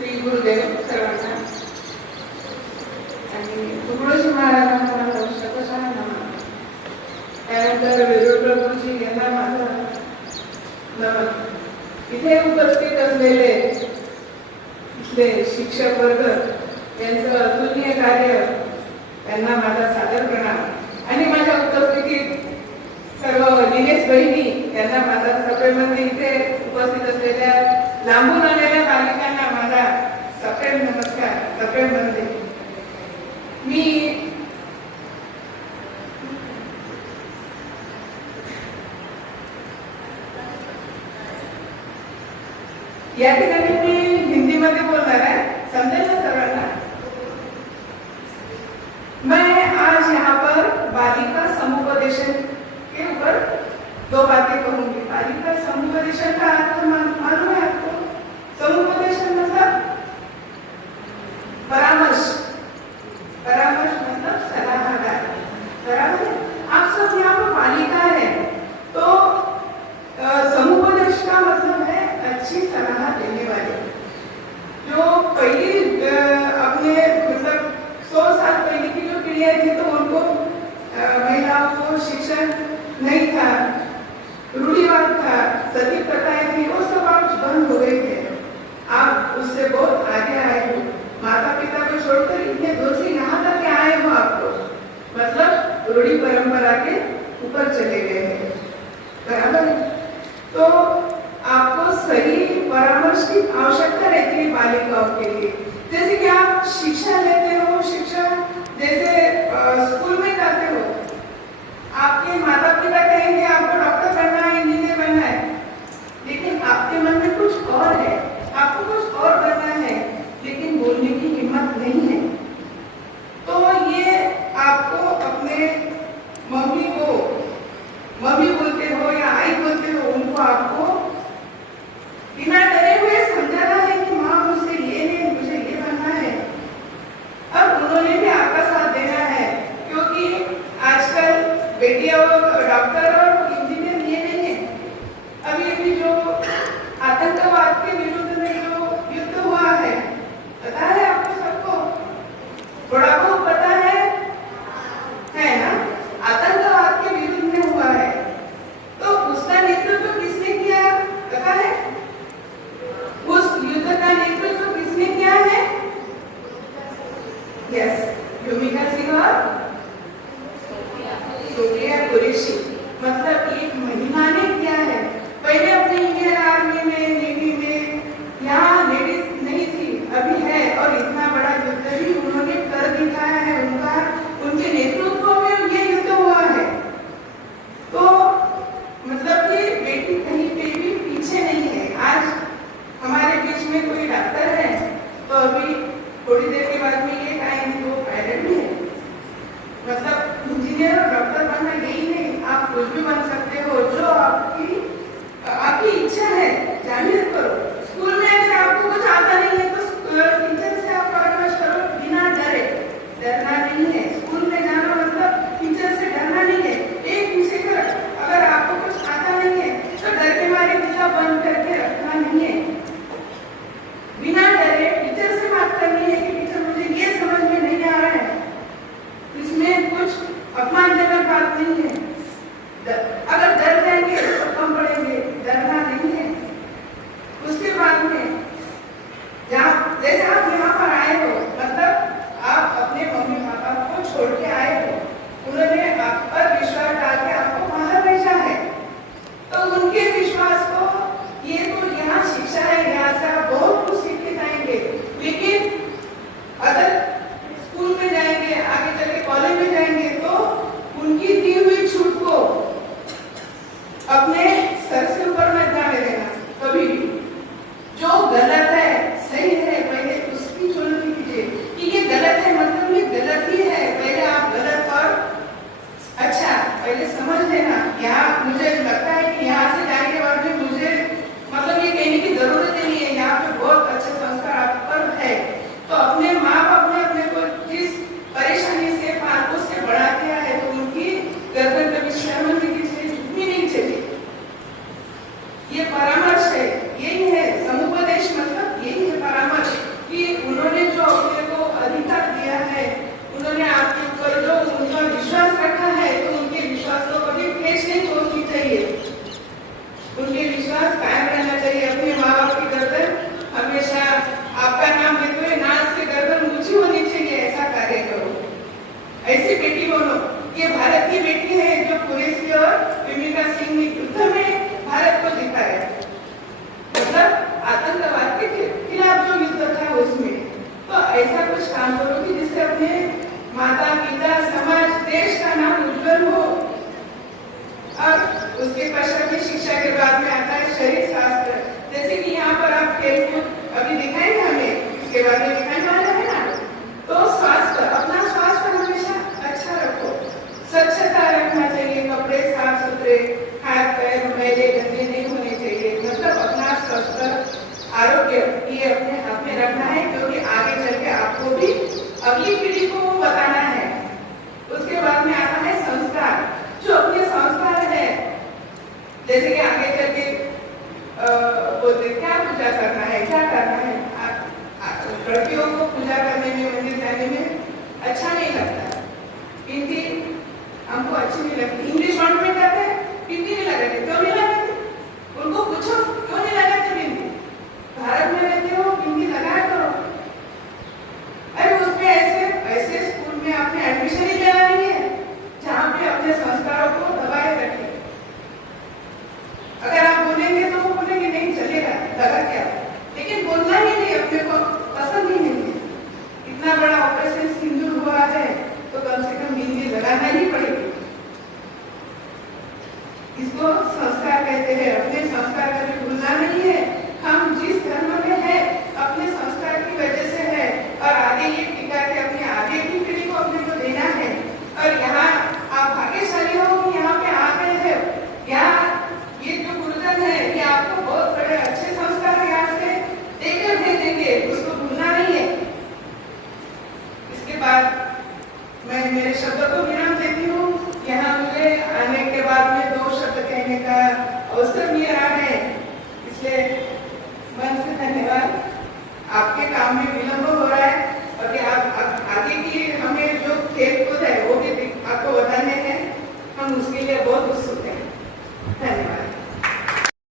श्री गुरुदेव सर्वांना आणि तुकडोजी महाराजांना माझा शतशः नमन. त्यानंतर वेरूळ गुरुजी यांना माझा नमन. इथे उपस्थित असलेले इथले शिक्षक वर्ग यांचं अतुलनीय कार्य त्यांना माझा सादर प्रणाम. आणि माझ्या उपस्थितीत सर्व दिनेश बहिणी यांना माझा सप्रेममध्ये इथे उपस्थित असलेल्या लांबून आलेल्या बालिकांना माझा सप्रेम नमस्कार, सप्रेम वंदे. मी या ठिकाणी मी हिंदीमध्ये बोलणार आहे, समजेल ना सर्वांना. मैं आज यहाँ पर बालिका समुपदेशन के ऊपर दो बातें कहूंगी. बालिका समुपदेशन का अर्थ मालूम है आपको? समुपदेशन मतलब परामर्श, परामर्श मतलब सलाहकार. बराबर है? आप सब यहाँ पर बालिका है तो समुपदेश का मतलब है अच्छी सलाह देने वाले. जो पहली अपने मतलब 100 साल पहले की जो पीढ़ियाँ थी तो उनको महिलाओं को शिक्षण नहीं था, रूढ़िवाद था, सती प्रथाएं थी, वो सब आप बंद हो गए थे. आप उससे बहुत आगे आए हो. माता पिता को छोड़कर इतने दूर से यहाँ तक आए हो. आपको मतलब रूढ़ी परंपरा के ऊपर चले गए हैं. बराबर. तो आपको सही परामर्श की आवश्यकता रहती है बालिकाओं के लिए. जैसे कि आप शिक्षा लेते हो, शिक्षा जैसे स्कूल में जाते हो, आपके माता पिता कहेंगे आपको डॉक्टर बनना है, इंजीनियर बनना है, लेकिन आपके मन में कुछ और है, आपको कुछ और बनना है, लेकिन बोलने की हिम्मत नहीं है. तो ये आपको अपने मम्मी को मम्मी बोलते हो या आई बोलते हो, उनको आपको बिना डरे हुए समझाना है कि माँ मुझसे ये है, मुझे ये बनना है. अच्छी नहीं लगती। इंग्लिश वर्ड में कहते हैं बिंदी नहीं लगाते, क्यों नहीं लगाते? उनको पूछो क्यों नहीं लगाते बिंदी? भारत में रहते हो, बिंदी लगाया करो। अरे उसमें ऐसे स्कूल में आपने एडमिशन ही लेना नहीं है जहाँ पे अपने संस्कारों को दबाए रखे। अगर आप बोलेंगे तो वो बोलेंगे नहीं चलेगा, लगा क्या, लेकिन बोलना ही नहीं, अपने को पसंद ही नहीं है। इतना बड़ा ऑपरेशन सिंदूर हुआ है तो कम से कम बिंदी लगाना ही पड़ेगी। इसको संस्कार कहते हैं। अपने संस्कार कभी भूलना नहीं है। हम जिस धर्म में है अपने संस्कार की वजह से है, और आगे ये टिका के अपने आगे की पीढ़ी को अपने को देना है। और यहाँ आप भाग्यशाली हो कि यहाँ पे आ गए हैं। यहाँ ये जो गुरुजन है ये आपको बहुत बड़े अच्छे संस्कार यहाँ से देकर भेजेंगे, उसको भूलना नहीं है। इसके बाद मैं मेरे शब्दों को विराम देती हूँ। यहाँ मुझे आने के बाद में 2 शब्द कहने का अवसर मिल रहा है, इसलिए मन से धन्यवाद। आपके काम में विलंब